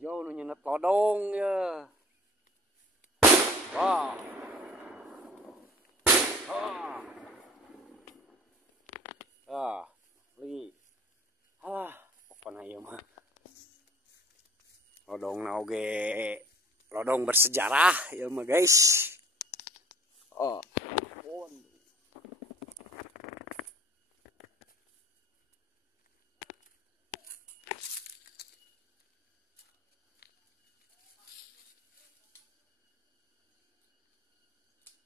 Jauh nu nyenet lodong ya. Wah. Li. Alah, pokoknya ieu mah. Lodong na oge lodong bersejarah ieu mah, guys. Oh.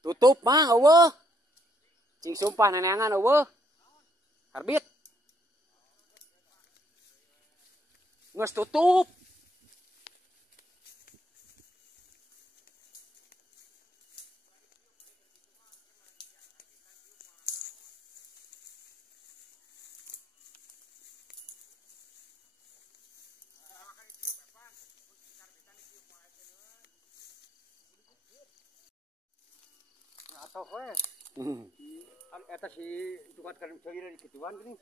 Tutup mah eueuh. Cing sumpah neneangan eueuh. Karbit. Geus tutup. Atau we. Eta si tukat kan ceulir di kituan gini.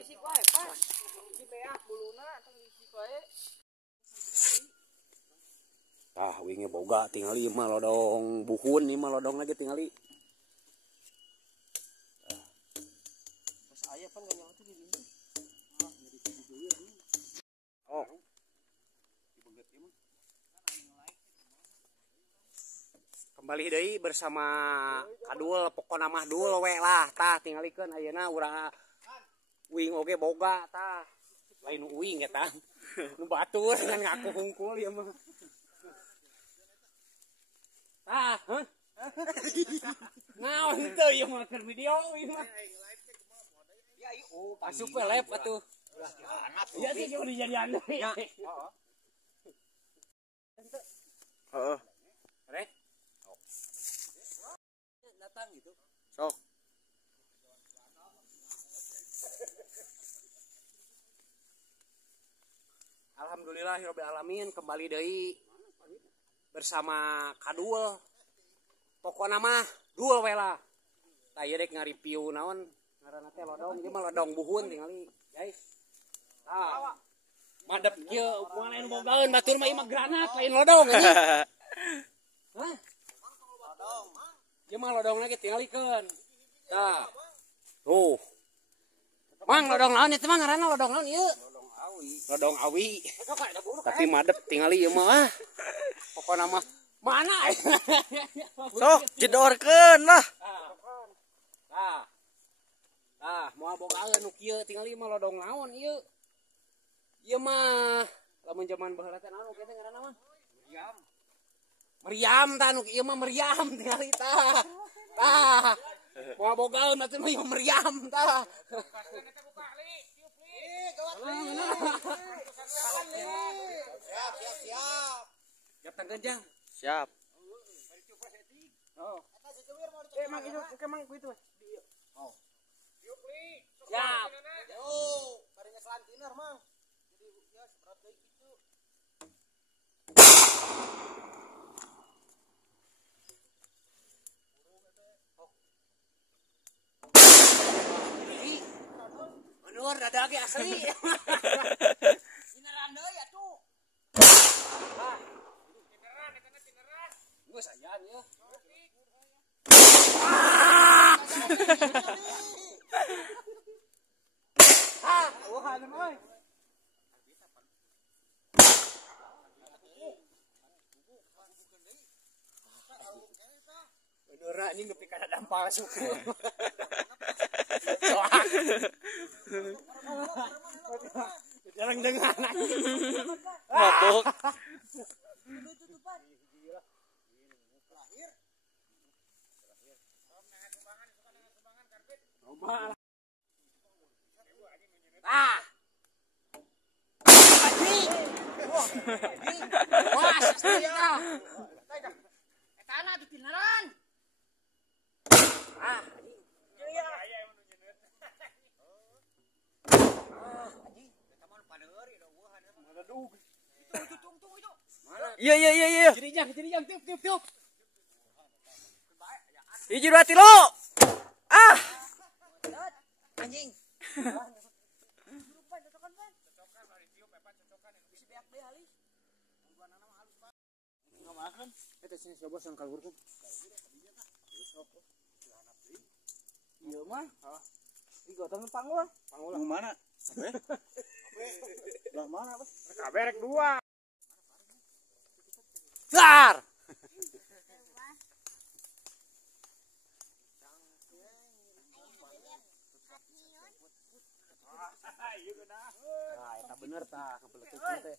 Isik wae, pas. Si beak buluna tong isik wae. Tah winge boga tingali mah lodong buhun ieu mah lodong lagi tingali. Pas aya pan ganyang teh di dieu. Oh. Kembali deui bersama Kadul pokona mah dul we lah tah tingalikeun ayeuna urang uing oge boga tah. Lain uing eta. Nu batur ngan ngaku hungkul ieu mah. Tah, heuh. Naon teu ieu mah keur video ieu mah. Ya ieu Asup we live atuh. Iya sih udah dijadian deui. Ya. Heeh. Rek. Datang gitu. Sok. Alhamdulillahirabbil alamin kembali deui bersama Kadul. Pokona mah dul we lah. Tah ieu rek ngareview naon ngaranna teh lodong, ieu mah lodong buhun tingali, guys. Tah. Madep kieu moal lain bogaeun batur mah ieu mah granat lain lodong anjing. Hah? Lodong. Ieu mah lodongna ge tingalikeun. Tah. Tuh. Mang lodong naon eta mah ngaranna lodong naon ieu? Lodong awi. Tapi madep tingali ieu mah. Pokona mah mana? Sok jedorkeun lah. Tah. Tah, moal bogaeun nu kieu tingali mah lodong naon ieu? Ieu mah lamun zaman baheula teh naon kieu teh ngaranna mah? Meriam. Meriam tah nu ieu mah meriam tingali tah. Tah. Moal bogaeun atuh mah ieu meriam tah. Siap. Siap tanggenjang. Siap. Oh. Mang itu, mang itu. Oh. Siap. Yo, baringa selantinar mang. Jadi ya seberat deui kitu. Bener ada lagi asli. Sineran deui atuh. Cineran eta teh cineran. Geus aya nya. Wah, euy. Bener anjing nepi ka dampal suku. Soak. Jarang dengar anjing. Mabok. Ah. Wah, saya. Eta anak di tineran. Ah. Iya. Jadi jang, tiup. Hiji dua tilu. anjing. Eta sini coba sang kalurkeun. Iya mah. Di gotong panggul. Panggul mana? Lah mana, Bos? Kaberek 2. Dar. Nah, eta bener tah kepelekeun teh.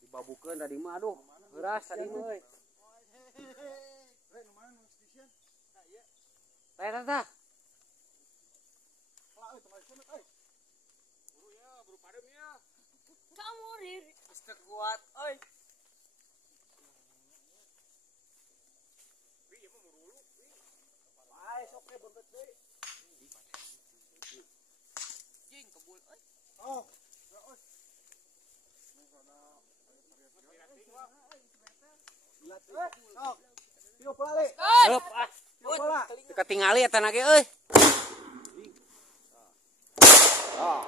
Dibabukeun tadi mah aduh, heuras tadi mah euy. Tah tah. Kamu Riri. Mesti kuat, oi. Ai sok teh bentet deui. Jing kebul, oi. Oh. Sok. Tio pelali. Leup ah. Tio pela. Teu katingali eta na ge euy. Oh.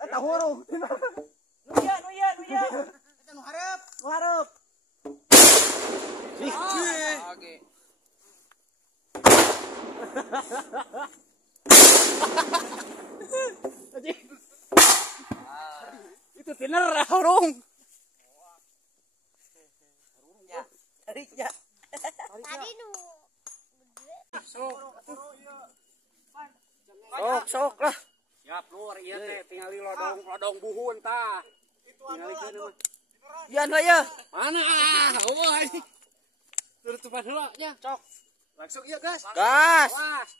Eta hurung. Nu iya. Eta nu hareup. Nu hareup. Oke. Itu tiner hurung. Ya. Tarik ya. Tadi nu Sok lah. Siap luar ieu teh tingali lodong buhun tah. Tingalikeun mah. Ya anu ya. Mana? Oh anjing. Tutupan heula nya, cok. Langsung ieu gas. Gas. Awas.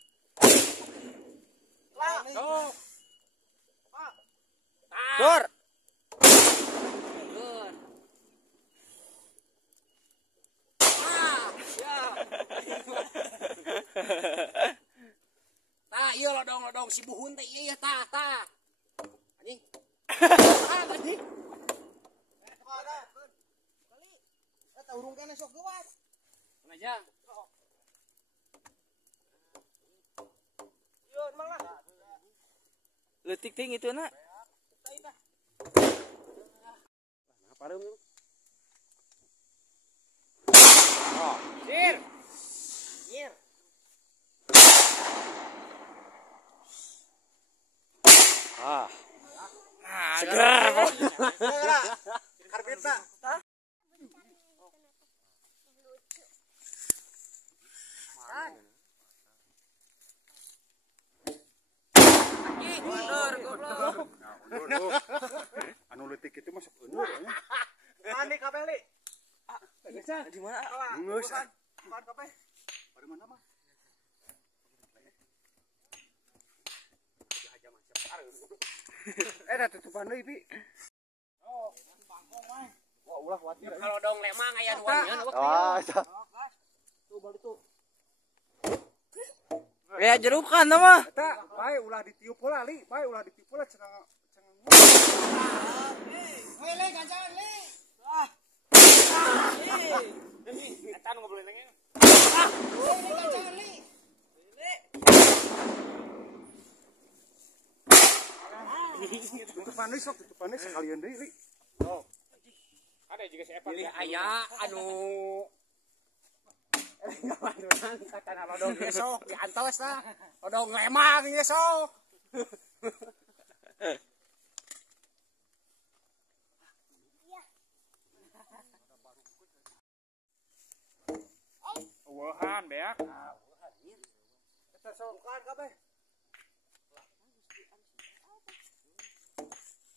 Sok. Dor. Dur. Ah, ya. Tah, ieu lodong-lodong si buhun teh ieu tah. Anjing. Anjing. Eta hurung kana sok geuat. Mana aja? Ieu mang lah. Leutik ting itu na. Nah, pareum. Oh, sir. Nyir. Ah. Nah, Seger. Karbitna. anjing, mundur goblok. Anu leutik itu masuk undur nya. Mandi kabeh li. Di mana? Geus. Bukan kabeh. Pada mana mah? Eta tutupan deui, Pi. Oh, pangkong mah. Wah, ulah watir. Kalau dong lemang aya duanya nu Ah, eta. tuh balik tuh. Ya jerukan mah. Eta bae ulah ditiup heula li, bae ulah ditiup heula cenah. Hei, le gancaran le. Eta nu ngobrol lagi. Gancaran li. Tutupan deui sok, tutupan deui sekalian deui li. Oh. Ada juga si Evan. Pilih aya anu ngawadunan katana lodong ge sok diantos lah. Lodong lemang ge sok. Wuhan beak. Eta sok bukan kabeh.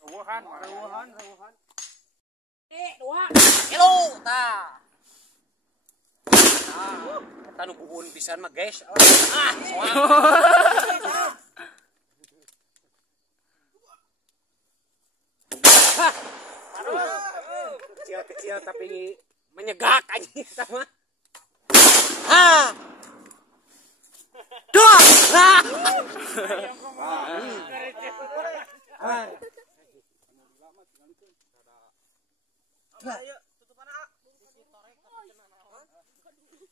Wuhan, Wuhan. Dua. Hello, tah. Eta nu buhun pisan mah guys. Ah, soal. Kecil-kecil tapi menyegak aja sama. Ah. Dua. Ah. Ayo tutupan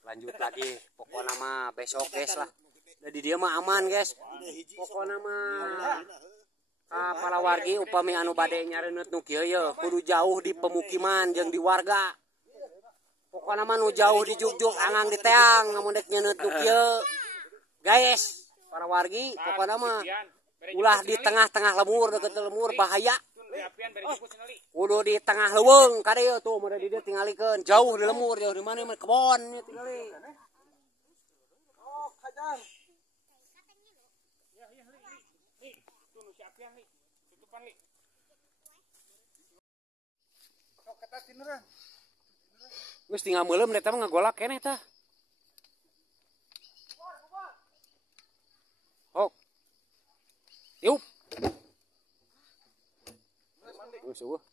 Lanjut lagi pokoknya mah besok guys lah. Jadi dia mah aman guys. Pokoknya mah para wargi upami anu bade nyareunut nu kieu ye kudu jauh di pemukiman jeung di warga. Pokoknya mah nu jauh di juk-juk angang di teang namun dek nyeunut nu kieu. Guys, para wargi pokoknya mah ulah di tengah-tengah lemur deket lemur bahaya. Kudu di tengah leuweung kadieu tuh meureun di dieu tingalikeun jauh di lemur jauh di mana mah kebon tingali. Oh, hajar. Geus tinggal meuleum eta mah ngagolak keneh tah. Hok. Yup. Subuh.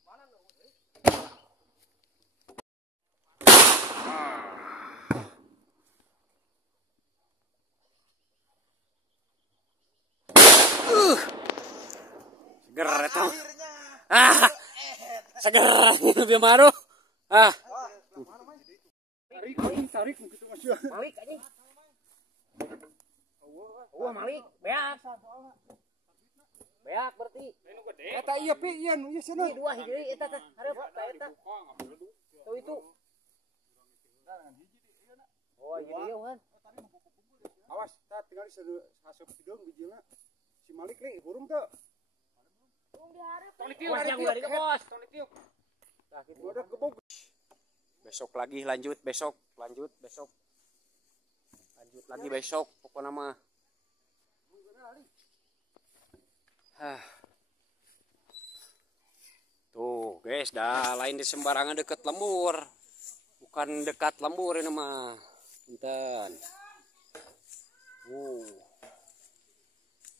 Seger eta. Seger biar maruh. Tarik begitu Mas. Malik anjing. Malik, beak. Beak berarti. Eta ieu pi ieu nu ieu cenah. Dua hiji eta teh. Hareup eta. Tuh itu. Oh, hiji ieu kan. Awas, tah tinggal haseup hideung bijilna. Si Malik rek burung teu. Bos yang udah dikebos. Nah, gitu. Udah gebog. Besok lagi lanjut besok, lanjut besok. Lanjut lagi besok pokoknya mah. Tuh, guys, dah lain di sembarangan deket lembur. Bukan dekat lembur ini mah. Punten.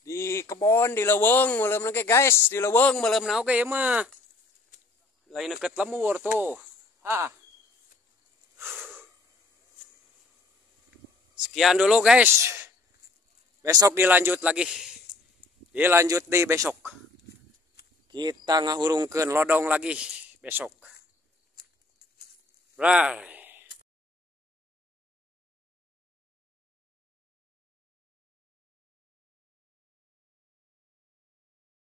Di kebon di leuweung meuleum na guys, di leuweung meuleum na oge mah. Lain deket lembur tuh. Sekian dulu guys. Besok dilanjut lagi. Dilanjut di besok. Kita ngahurungkeun lodong lagi besok. Bye.